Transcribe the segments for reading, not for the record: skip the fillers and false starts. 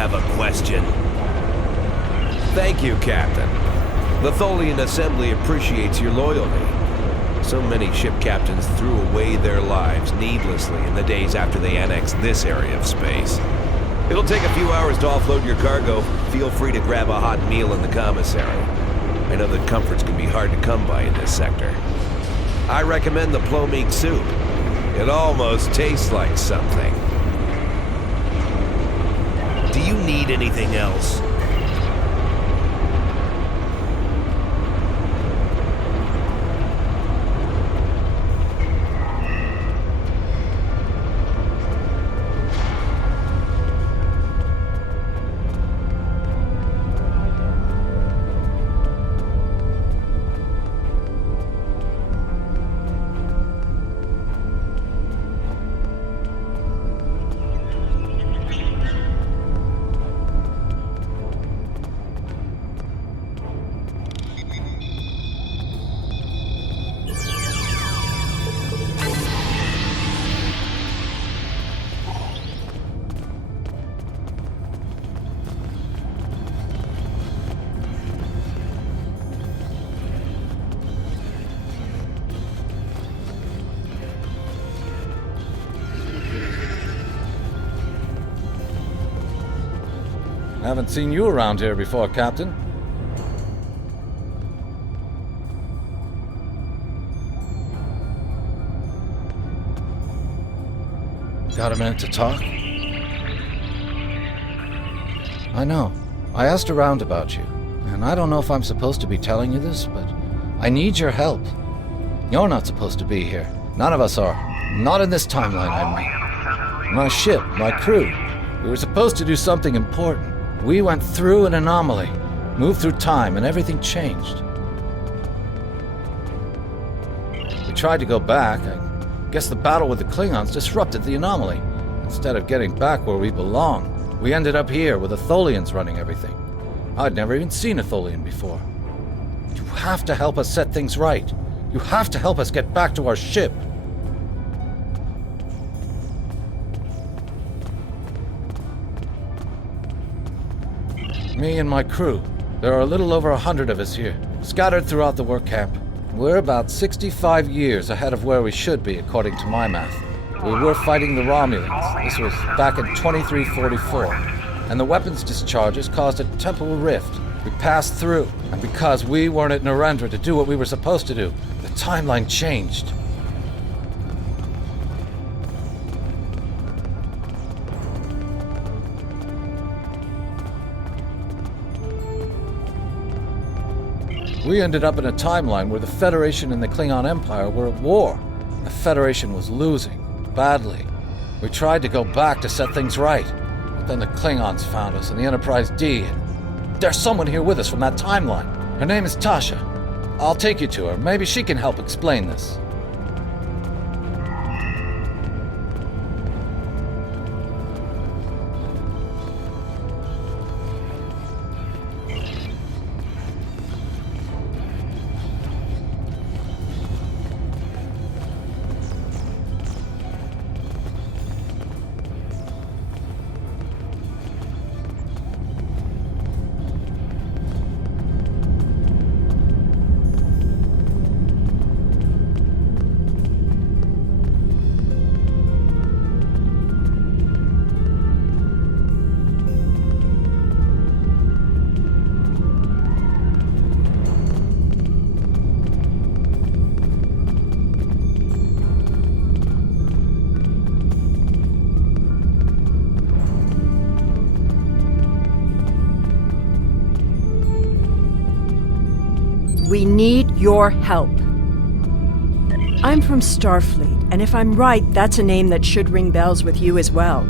have a question? Thank you, Captain. The Tholian Assembly appreciates your loyalty. So many ship captains threw away their lives needlessly in the days after they annexed this area of space. It'll take a few hours to offload your cargo. Feel free to grab a hot meal in the commissary. I know that comforts can be hard to come by in this sector. I recommend the plomeek soup. It almost tastes like something. Do you need anything else? Haven't seen you around here before, Captain. Got a minute to talk? I know. I asked around about you, and I don't know if I'm supposed to be telling you this, but I need your help. You're not supposed to be here. None of us are. Not in this timeline, I mean. My ship, my crew. We were supposed to do something important. We went through an anomaly, moved through time, and everything changed. We tried to go back. I guess the battle with the Klingons disrupted the anomaly. Instead of getting back where we belong, we ended up here with the Tholians running everything. I'd never even seen a Tholian before. You have to help us set things right. You have to help us get back to our ship. Me and my crew. There are a little over 100 of us here, scattered throughout the work camp. We're about 65 years ahead of where we should be, according to my math. We were fighting the Romulans. This was back in 2344. And the weapons discharges caused a temporal rift. We passed through, and because we weren't at Narendra to do what we were supposed to do, the timeline changed. We ended up in a timeline where the Federation and the Klingon Empire were at war. The Federation was losing, badly. We tried to go back to set things right, but then the Klingons found us and the Enterprise D, and there's someone here with us from that timeline. Her name is Tasha. I'll take you to her. Maybe she can help explain this. We need your help. I'm from Starfleet, and if I'm right, that's a name that should ring bells with you as well.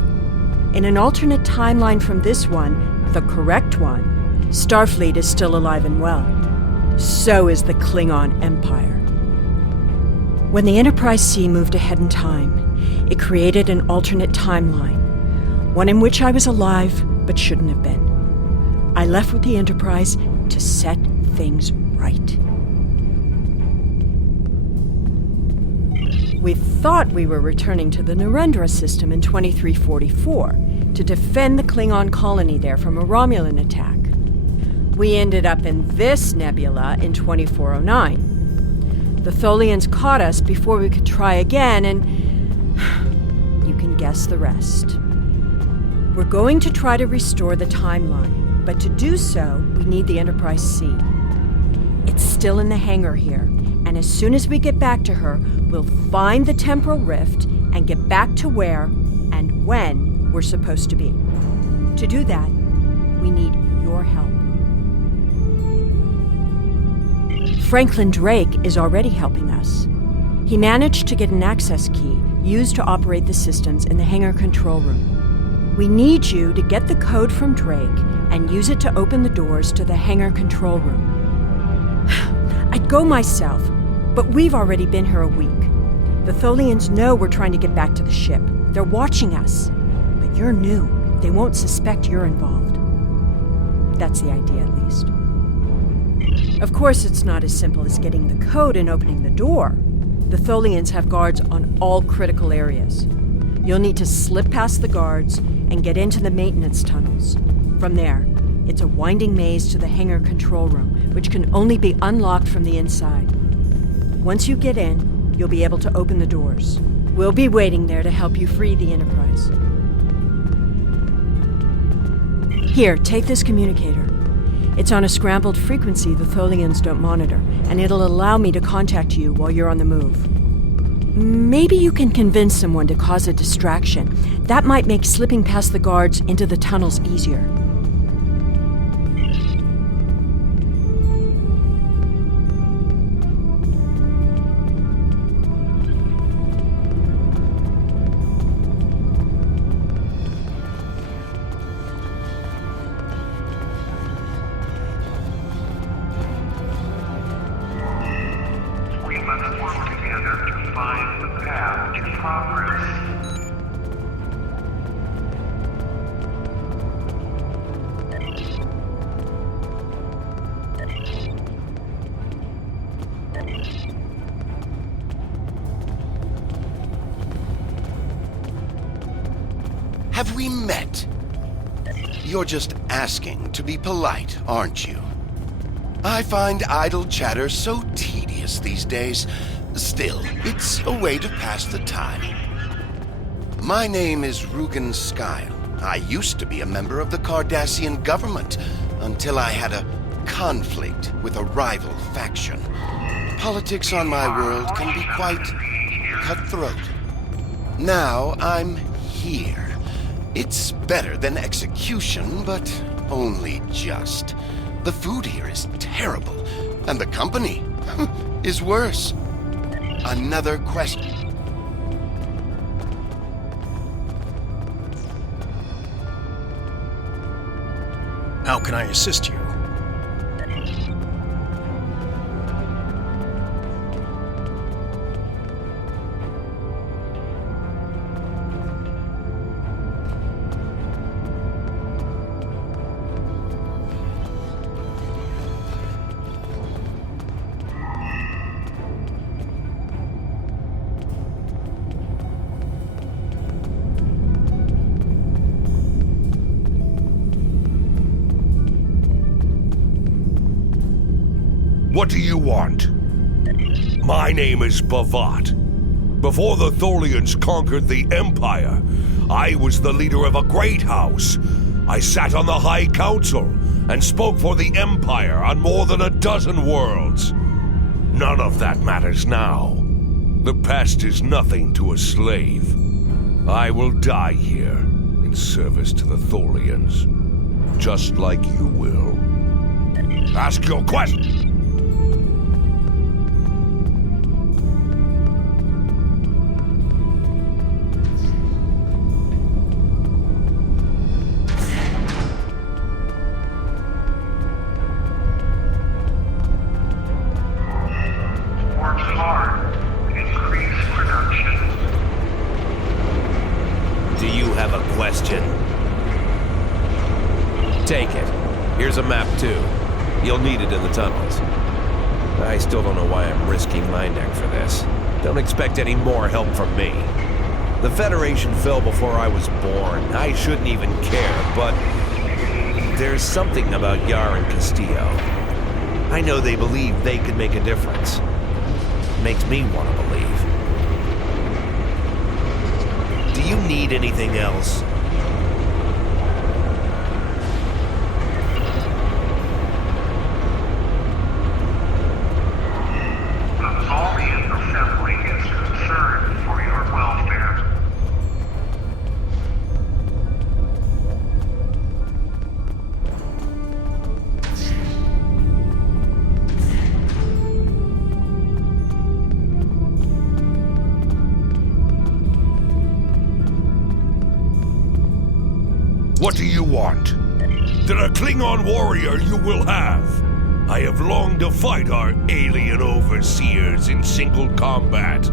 In an alternate timeline from this one, the correct one, Starfleet is still alive and well. So is the Klingon Empire. When the Enterprise C moved ahead in time, it created an alternate timeline, one in which I was alive but shouldn't have been. I left with the Enterprise to set things right. We thought we were returning to the Narendra system in 2344, to defend the Klingon colony there from a Romulan attack. We ended up in this nebula in 2409. The Tholians caught us before we could try again, and you can guess the rest. We're going to try to restore the timeline, but to do so, we need the Enterprise C. It's still in the hangar here, and as soon as we get back to her, we'll find the temporal rift and get back to where and when we're supposed to be. To do that, we need your help. Franklin Drake is already helping us. He managed to get an access key used to operate the systems in the hangar control room. We need you to get the code from Drake and use it to open the doors to the hangar control room. I'd go myself, but we've already been here a week. The Tholians know we're trying to get back to the ship. They're watching us. But you're new. They won't suspect you're involved. That's the idea, at least. Of course, it's not as simple as getting the code and opening the door. The Tholians have guards on all critical areas. You'll need to slip past the guards and get into the maintenance tunnels. From there, it's a winding maze to the hangar control room, which can only be unlocked from the inside. Once you get in, you'll be able to open the doors. We'll be waiting there to help you free the Enterprise. Here, take this communicator. It's on a scrambled frequency the Tholians don't monitor, and it'll allow me to contact you while you're on the move. Maybe you can convince someone to cause a distraction. That might make slipping past the guards into the tunnels easier. Have we met? You're just asking to be polite, aren't you? I find idle chatter so tedious these days. Still, it's a way to pass the time. My name is Rugen Skyle. I used to be a member of the Cardassian government until I had a conflict with a rival faction. Politics on my world can be quite cutthroat. Now I'm here. It's better than execution, but only just. The food here is terrible, and the company is worse. Another question. How can I assist you? What do you want? My name is Bavat. Before the Tholians conquered the Empire, I was the leader of a great house. I sat on the High Council and spoke for the Empire on more than a dozen worlds. None of that matters now. The past is nothing to a slave. I will die here in service to the Tholians, just like you will. Ask your question! Take it. Here's a map, too. You'll need it in the tunnels. I still don't know why I'm risking my neck for this. Don't expect any more help from me. The Federation fell before I was born. I shouldn't even care, but there's something about Yar and Castillo. I know they believe they can make a difference. Makes me want to believe. Do you need anything else? The Tholian Assembly is concerned for your welfare. What do you want? Then a Klingon warrior you will have. I have longed to fight our alien overseers in single combat.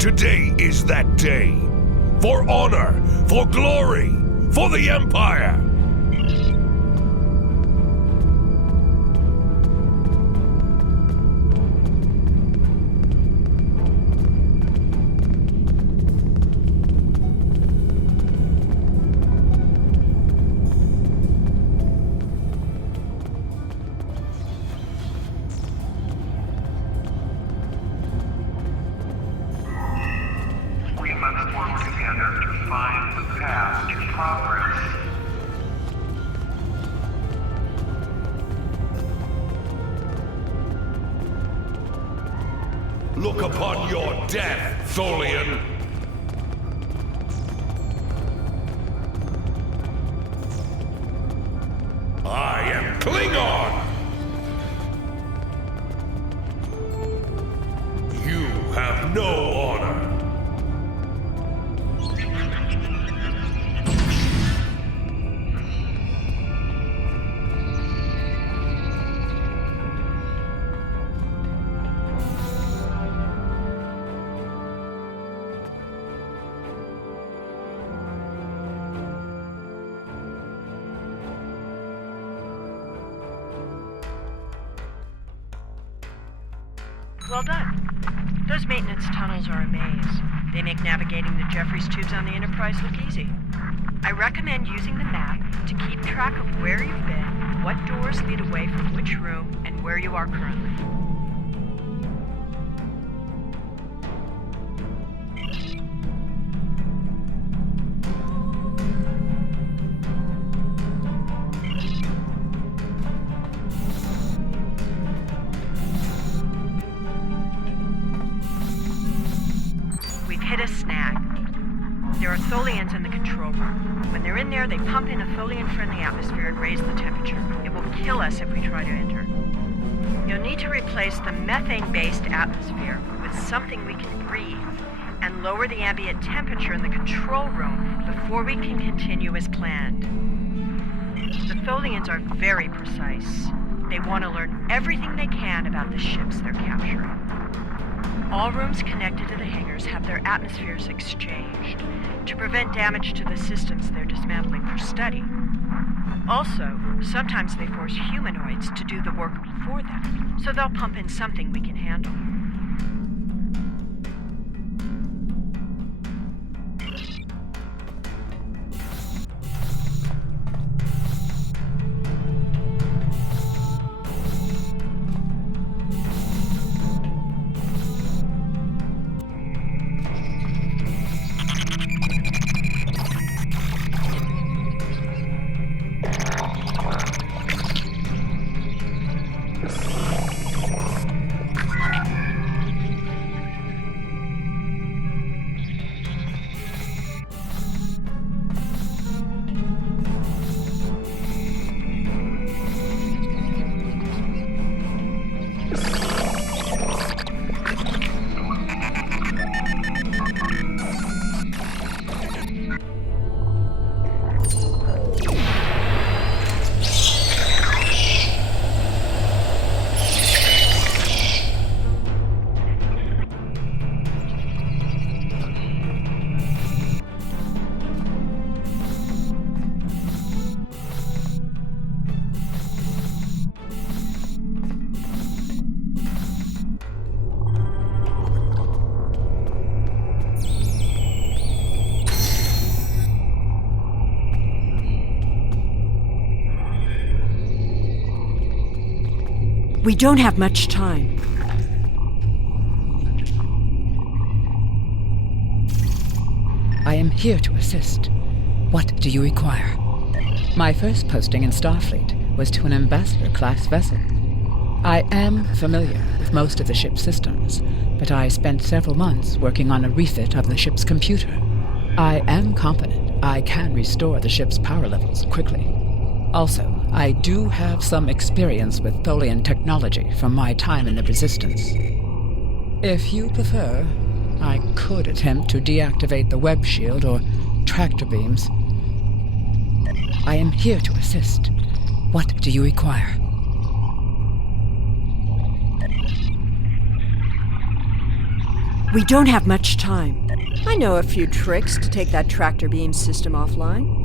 Today is that day. For honor, for glory, for the Empire. We must work together to find the path to progress. Look upon your death, Tholian. I am Klingon. You have no honor. Well done. Those maintenance tunnels are a maze. They make navigating the Jeffries tubes on the Enterprise look easy. I recommend using the map to keep track of where you've been, what doors lead away from which room, and where you are currently. Hit a snag. There are Tholians in the control room. When they're in there, they pump in a Tholian-friendly atmosphere and raise the temperature. It will kill us if we try to enter. You'll need to replace the methane-based atmosphere with something we can breathe and lower the ambient temperature in the control room before we can continue as planned. The Tholians are very precise. They want to learn everything they can about the ships they're capturing. All rooms connected to the hangars have their atmospheres exchanged to prevent damage to the systems they're dismantling for study. Also, sometimes they force humanoids to do the work for them, so they'll pump in something we can handle. We don't have much time. I am here to assist. What do you require? My first posting in Starfleet was to an ambassador-class vessel. I am familiar with most of the ship's systems, but I spent several months working on a refit of the ship's computer. I am confident I can restore the ship's power levels quickly. Also, I do have some experience with Tholian technology from my time in the Resistance. If you prefer, I could attempt to deactivate the web shield or tractor beams. I am here to assist. What do you require? We don't have much time. I know a few tricks to take that tractor beam system offline.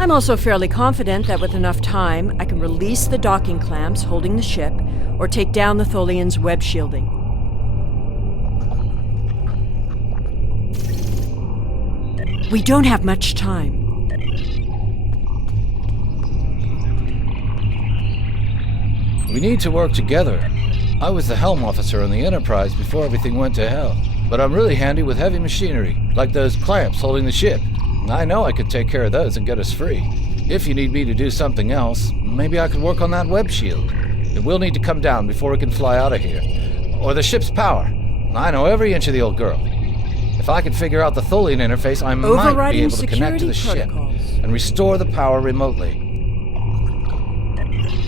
I'm also fairly confident that with enough time, I can release the docking clamps holding the ship or take down the Tholian's web shielding. We don't have much time. We need to work together. I was the helm officer on the Enterprise before everything went to hell. But I'm really handy with heavy machinery, like those clamps holding the ship. I know I could take care of those and get us free. If you need me to do something else, maybe I could work on that web shield. It will need to come down before it can fly out of here. Or the ship's power. I know every inch of the old girl. If I could figure out the Tholian interface, I might be able to connect to the ship and restore the power remotely.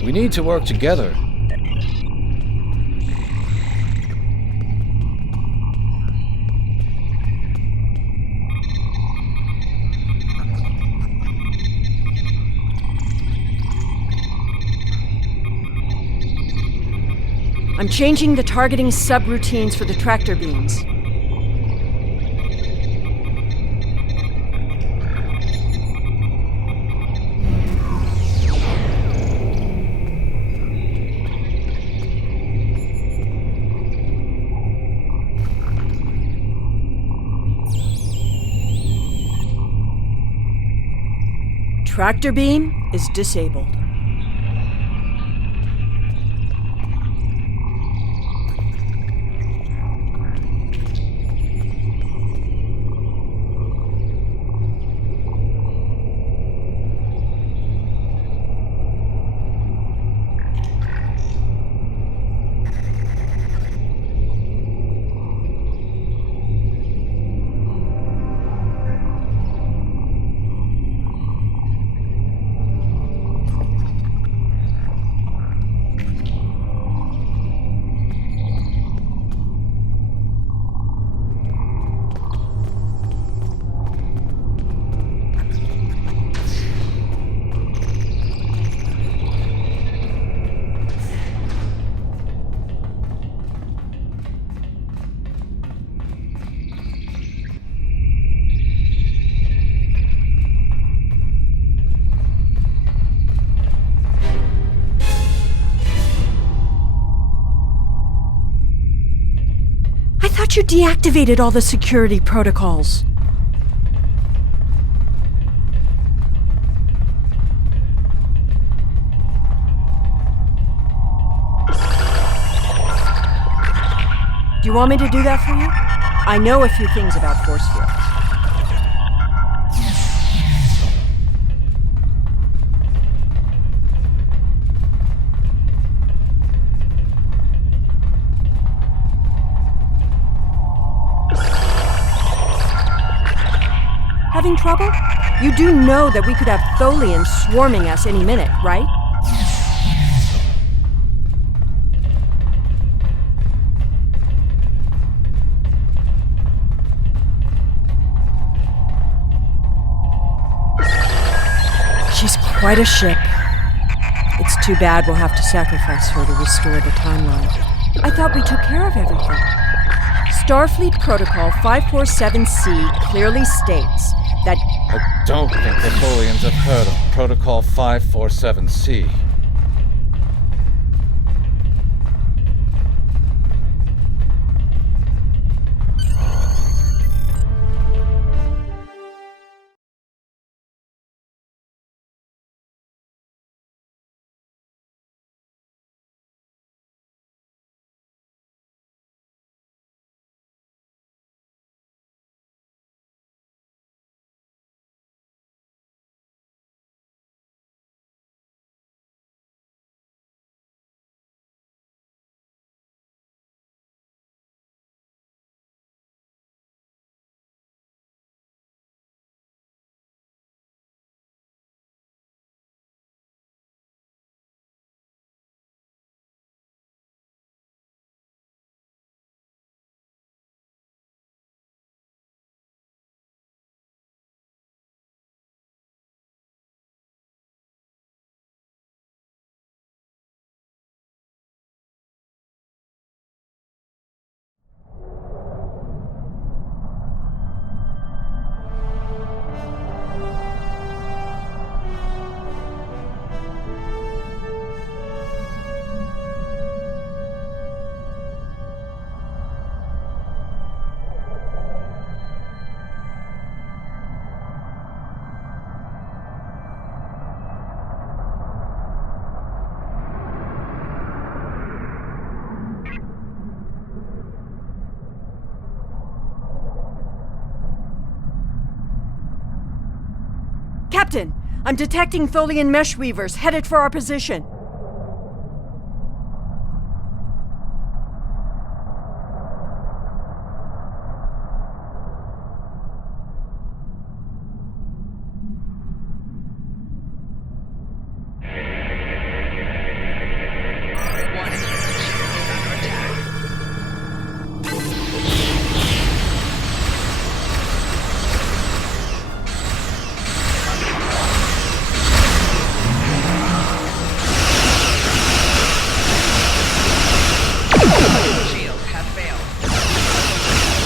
We need to work together. I'm changing the targeting subroutines for the tractor beams. Tractor beam is disabled. I thought you deactivated all the security protocols. Do you want me to do that for you? I know a few things about force fields. Having trouble? You do know that we could have Tholians swarming us any minute, right? She's quite a ship. It's too bad we'll have to sacrifice her to restore the timeline. I thought we took care of everything. Starfleet Protocol 547C clearly states that... I don't think the Tholians have heard of Protocol 547C. Captain, I'm detecting Tholian mesh weavers headed for our position.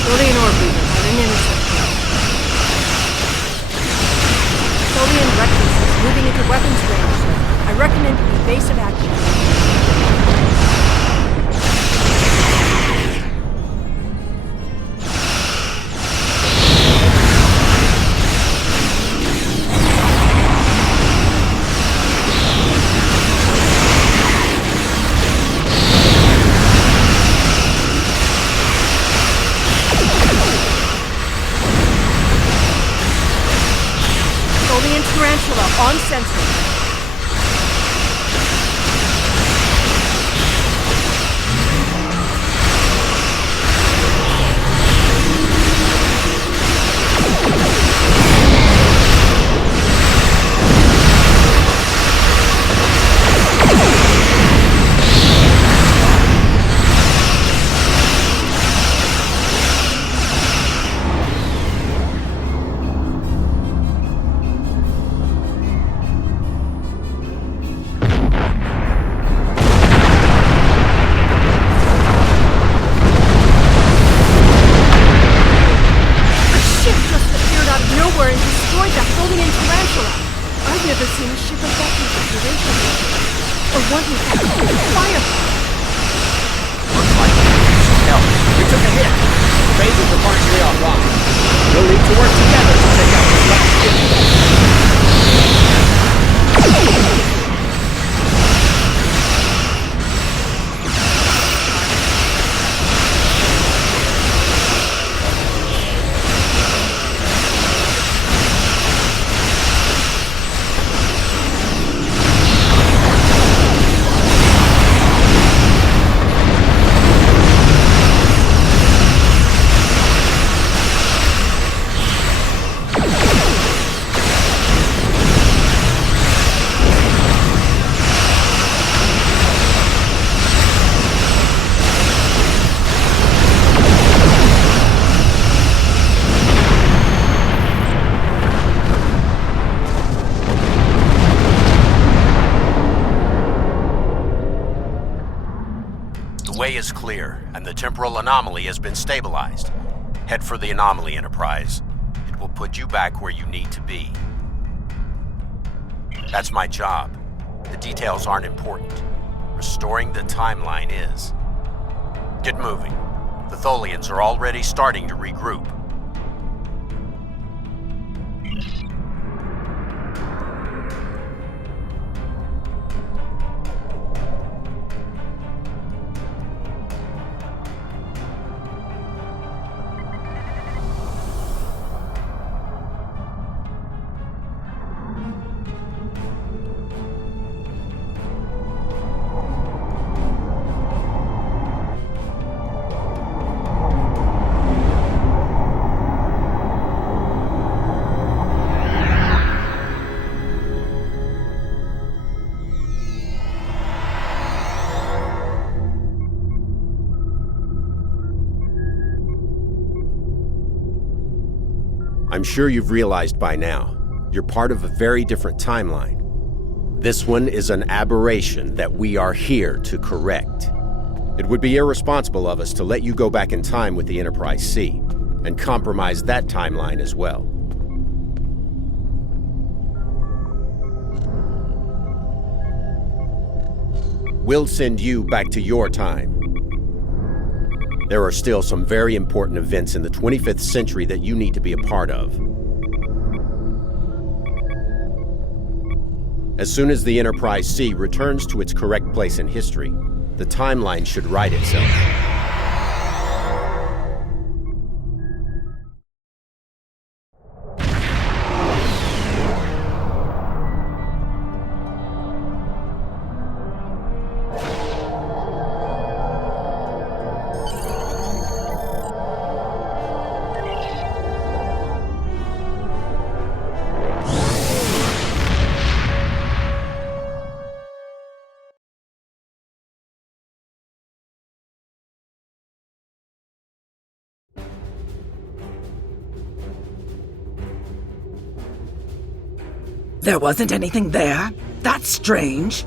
Tholian orb weavers on an intercept. Tholian recklessness moving into weapons range, sir. I recommend evasive action. Tholian tarantula on sensor. Nowhere and destroyed that Tholian tarantula. I've never seen a ship of that configuration or one with that kind of firepower. Looks like we need some help. We took a hit. Phases are partially offline. We'll need to work together to take out this last ship. The way is clear, and the temporal anomaly has been stabilized. Head for the anomaly, Enterprise. It will put you back where you need to be. That's my job. The details aren't important. Restoring the timeline is. Get moving. The Tholians are already starting to regroup. I'm sure you've realized by now, you're part of a very different timeline. This one is an aberration that we are here to correct. It would be irresponsible of us to let you go back in time with the Enterprise C, and compromise that timeline as well. We'll send you back to your time. There are still some very important events in the 25th century that you need to be a part of. As soon as the Enterprise C returns to its correct place in history, the timeline should right itself. There wasn't anything there? That's strange.